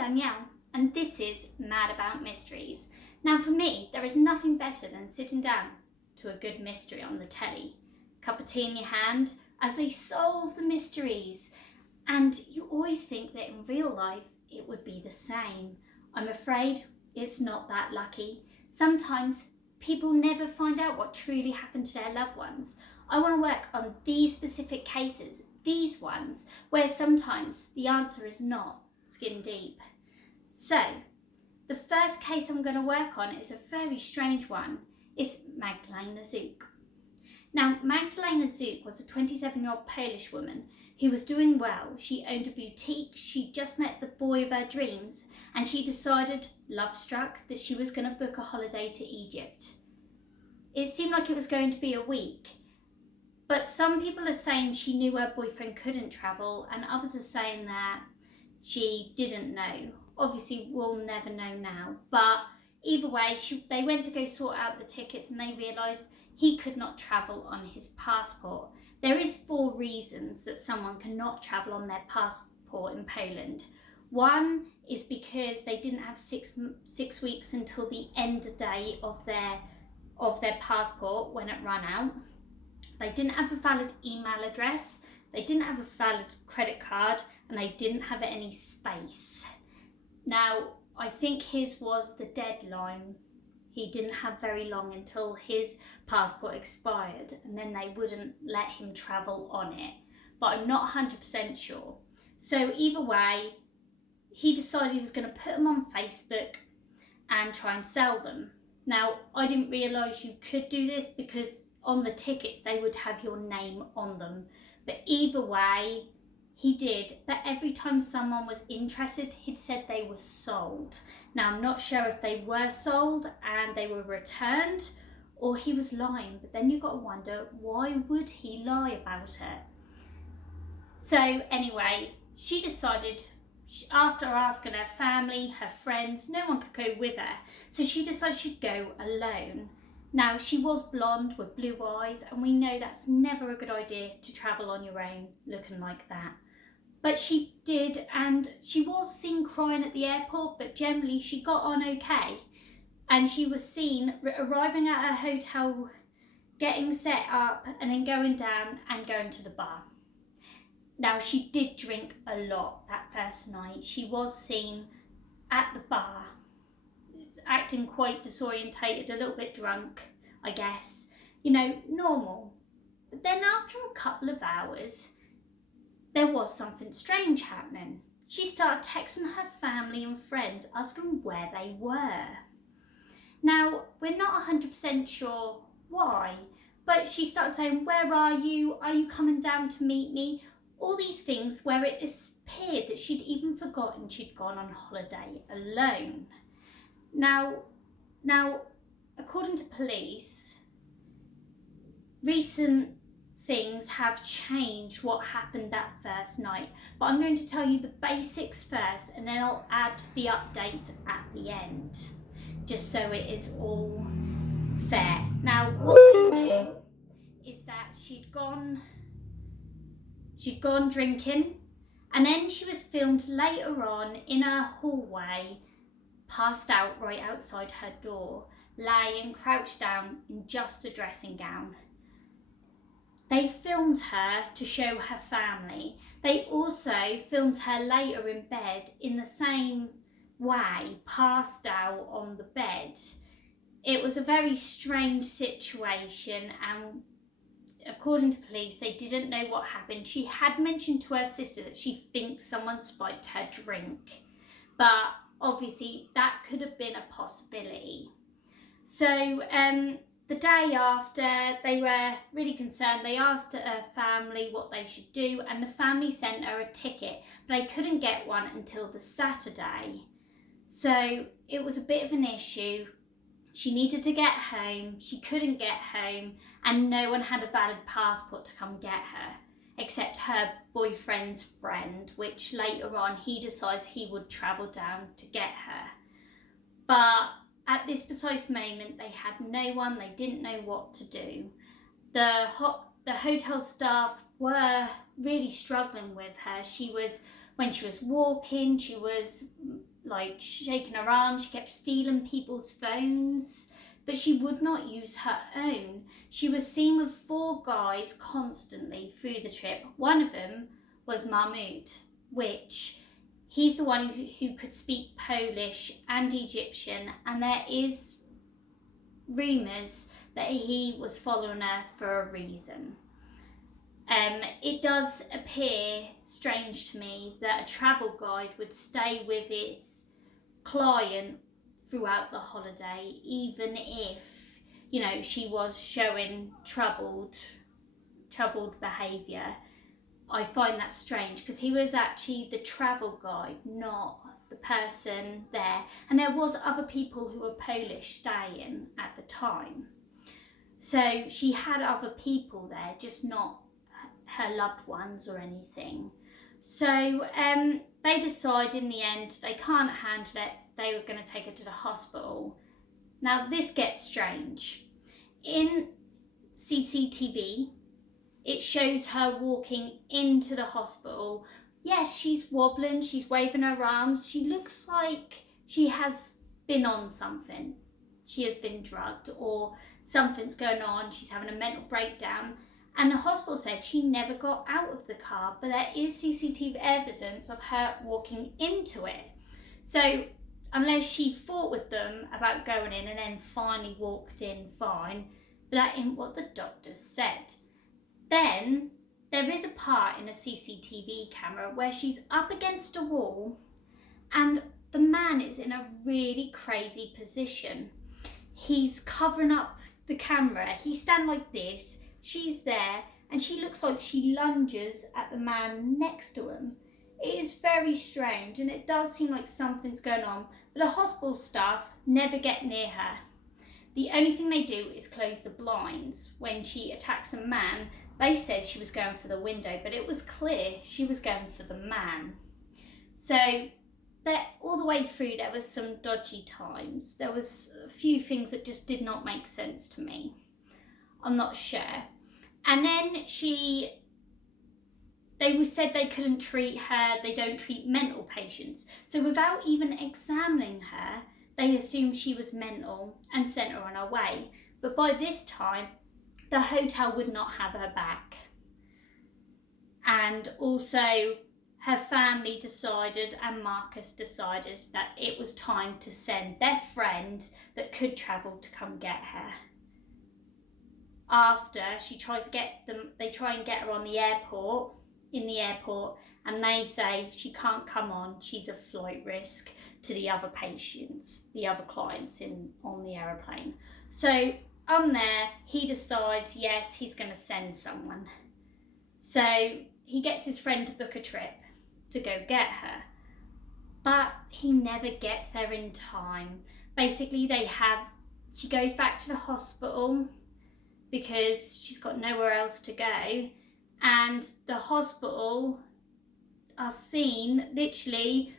Danielle, and this is Mad About Mysteries. Now, for me, there is nothing better than sitting down to a good mystery on the telly, cup of tea in your hand, as they solve the mysteries. And you always think that in real life it would be the same. I'm afraid it's not that lucky. Sometimes people never find out what truly happened to their loved ones. I want to work on these specific cases, these ones, where sometimes the answer is not skin deep. So, the first case I'm going to work on is a very strange one. It's Magdalena Zook. Now, Magdalena Zook was a 27-year-old Polish woman who was doing well. She owned a boutique, she'd just met the boy of her dreams, and she decided, love struck, that she was going to book a holiday to Egypt. It seemed like it was going to be a week, but some people are saying she knew her boyfriend couldn't travel, and others are saying that she didn't know. Obviously, we'll never know now, but either way, they went to go sort out the tickets and they realised he could not travel on his passport. There is 4 reasons that someone cannot travel on their passport in Poland. One is because they didn't have six weeks until the end day of their passport when it ran out. They didn't have a valid email address, they didn't have a valid credit card, and they didn't have any space. Now, I think his was the deadline. He didn't have very long until his passport expired, and then they wouldn't let him travel on it. But I'm not 100% sure. So either way, he decided he was going to put them on Facebook and try and sell them. Now, I didn't realise you could do this because on the tickets they would have your name on them. But either way, he did. But every time someone was interested, he'd said they were sold. Now, I'm not sure if they were sold and they were returned or he was lying. But then you've got to wonder, why would he lie about it? So anyway, she decided, after asking her family, her friends, no one could go with her. So she decided she'd go alone. Now, she was blonde with blue eyes, and we know that's never a good idea to travel on your own looking like that. But she did, and she was seen crying at the airport, but generally she got on okay. And she was seen arriving at her hotel, getting set up, and then going down and going to the bar. Now, she did drink a lot that first night. She was seen at the bar, acting quite disorientated, a little bit drunk, I guess. You know, normal. But then after a couple of hours, there was something strange happening. She started texting her family and friends, asking where they were. Now, we're not 100% sure why, but she started saying, where are you? Are you coming down to meet me? All these things where it appeared that she'd even forgotten she'd gone on holiday alone. Now, according to police, recent things have changed what happened that first night. But I'm going to tell you the basics first, and then I'll add the updates at the end, just so it is all fair. Now, what they knew is that she'd gone drinking, and then she was filmed later on in her hallway, passed out right outside her door, lying crouched down in just a dressing gown. They filmed her to show her family. They also filmed her later in bed in the same way, passed out on the bed. It was a very strange situation, and according to police, they didn't know what happened. She had mentioned to her sister that she thinks someone spiked her drink, but obviously that could have been a possibility. So the day after, they were really concerned. They asked her family what they should do, and the family sent her a ticket, but they couldn't get one until the Saturday. So it was a bit of an issue. She needed to get home, she couldn't get home, and no one had a valid passport to come get her, except her boyfriend's friend, which later on he decides he would travel down to get her. But at this precise moment, they had no one, they didn't know what to do. The hotel staff were really struggling with her. When she was walking, she was like shaking her arms. She kept stealing people's phones, but she would not use her own. She was seen with 4 guys constantly through the trip. One of them was Mahmoud, which he's the one who could speak Polish and Egyptian, and there is rumours that he was following her for a reason. It does appear strange to me that a travel guide would stay with its client throughout the holiday, even if, you know, she was showing troubled behaviour. I find that strange because he was actually the travel guide, not the person there. And there was other people who were Polish staying at the time. So she had other people there, just not her loved ones or anything. So they decide in the end they can't handle it. They were going to take her to the hospital. Now this gets strange. In CCTV, it shows her walking into the hospital. Yes, she's wobbling, she's waving her arms. She looks like she has been on something. She has been drugged or something's going on. She's having a mental breakdown. And the hospital said she never got out of the car, but there is CCTV evidence of her walking into it. So unless she fought with them about going in and then finally walked in fine, but that ain't what the doctors said. Then there is a part in a CCTV camera where she's up against a wall and the man is in a really crazy position. He's covering up the camera. He's standing like this, she's there, and she looks like she lunges at the man next to him. It is very strange and it does seem like something's going on, but the hospital staff never get near her. The only thing they do is close the blinds. When she attacks a man, they said she was going for the window, but it was clear she was going for the man. So that all the way through there was some dodgy times. There was a few things that just did not make sense to me. I'm not sure. And then they said they couldn't treat her, they don't treat mental patients. So without even examining her, they assumed she was mental and sent her on her way. But by this time, the hotel would not have her back. And also her family decided, and Marcus decided, that it was time to send their friend that could travel to come get her. After she tries to get them, they try and get her on the airport, and they say she can't come on, she's a flight risk to the other patients, the other clients on the aeroplane. So on there, he decides, yes, he's going to send someone. So he gets his friend to book a trip to go get her, but he never gets there in time. Basically, she goes back to the hospital because she's got nowhere else to go, and the hospital are seen literally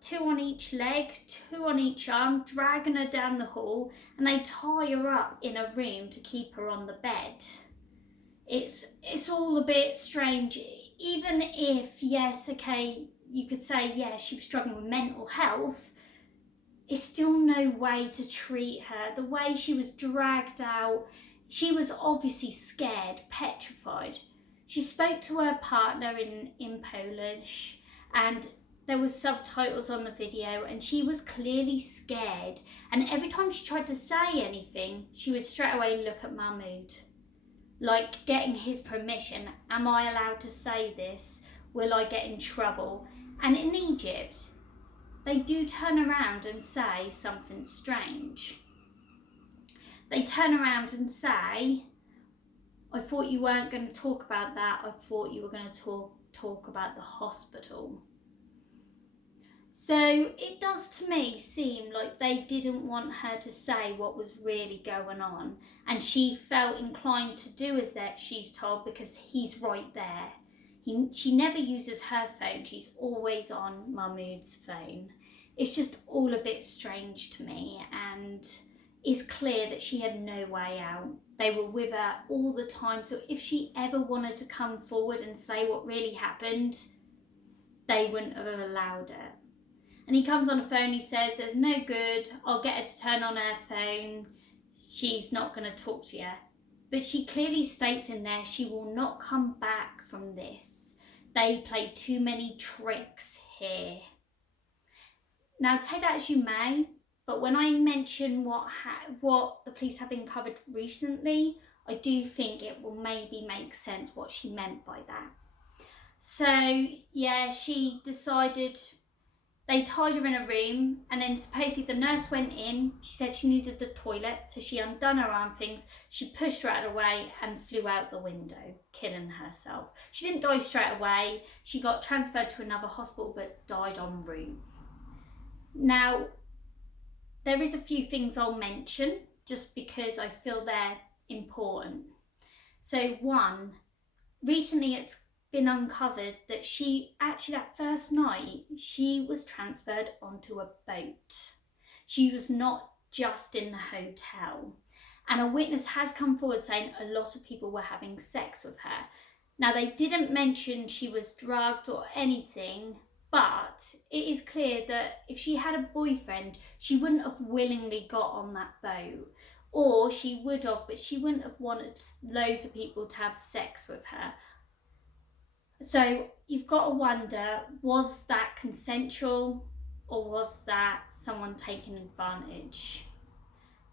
two on each leg, 2 on each arm, dragging her down the hall, and they tie her up in a room to keep her on the bed. It's all a bit strange. Even if, yes, okay, you could say, yeah, she was struggling with mental health, it's still no way to treat her. The way she was dragged out, she was obviously scared, petrified. She spoke to her partner in Polish, and there was subtitles on the video, and she was clearly scared. And every time she tried to say anything, she would straight away look at Mahmoud, like getting his permission. Am I allowed to say this? Will I get in trouble? And in Egypt, they do turn around and say something strange. They turn around and say, I thought you weren't going to talk about that. I thought you were going to talk about the hospital. So it does to me seem like they didn't want her to say what was really going on, and she felt inclined to do as that she's told because he's right there. She never uses her phone, she's always on Mahmoud's phone. It's just all a bit strange to me, and it's clear that she had no way out. They were with her all the time, so if she ever wanted to come forward and say what really happened, they wouldn't have allowed it. And he comes on the phone, he says, there's no good, I'll get her to turn on her phone, she's not going to talk to you. But she clearly states in there she will not come back from this. They played too many tricks here. Now take that as you may, but when I mention what the police have uncovered recently, I do think it will maybe make sense what she meant by that. So yeah, she decided, they tied her in a room, and then supposedly the nurse went in. She said she needed the toilet, so she undone her arm things. She pushed her out of the way and flew out the window, killing herself. She didn't die straight away. She got transferred to another hospital but died en route. Now, there is a few things I'll mention just because I feel they're important. So one, recently it's been uncovered that she actually, that first night, she was transferred onto a boat. She was not just in the hotel. And a witness has come forward saying a lot of people were having sex with her. Now, they didn't mention she was drugged or anything, but it is clear that if she had a boyfriend, she wouldn't have willingly got on that boat. Or she would have, but she wouldn't have wanted loads of people to have sex with her. So you've got to wonder, was that consensual or was that someone taking advantage?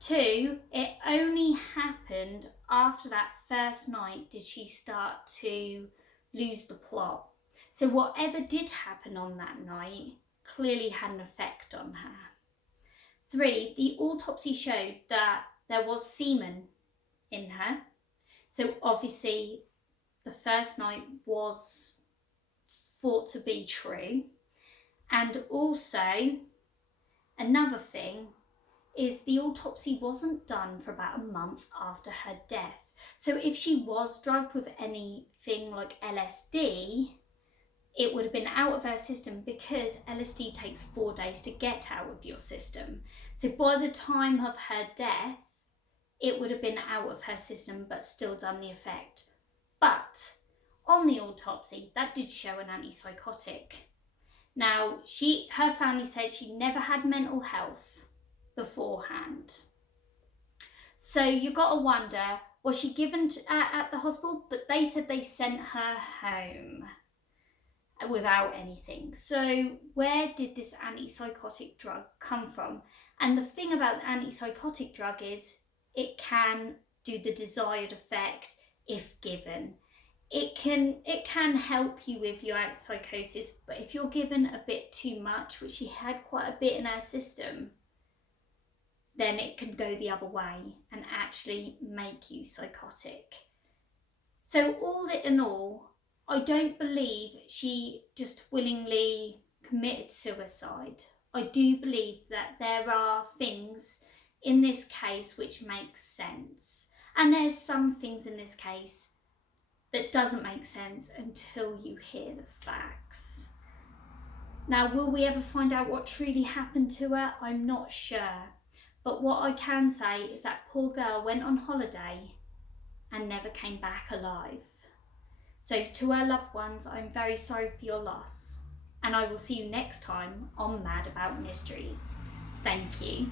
Two, it only happened after that first night did she start to lose the plot. So whatever did happen on that night clearly had an effect on her. Three, the autopsy showed that there was semen in her. So obviously the first night was thought to be true. And also, another thing is the autopsy wasn't done for about a month after her death. So if she was drugged with anything like LSD, it would have been out of her system because LSD takes 4 days to get out of your system. So by the time of her death, it would have been out of her system but still done the effect. But on the autopsy, that did show an antipsychotic. Now, her family said she never had mental health beforehand. So you got to wonder, was she given at the hospital? But they said they sent her home without anything. So where did this antipsychotic drug come from? And the thing about the antipsychotic drug is it can do the desired effect if given. It can help you with your psychosis, but if you're given a bit too much, which she had quite a bit in her system, then it can go the other way and actually make you psychotic. So all in all, I don't believe she just willingly committed suicide. I do believe that there are things in this case which make sense. And there's some things in this case that doesn't make sense until you hear the facts. Now, will we ever find out what truly happened to her? I'm not sure. But what I can say is that poor girl went on holiday and never came back alive. So to her loved ones, I'm very sorry for your loss. And I will see you next time on Mad About Mysteries. Thank you.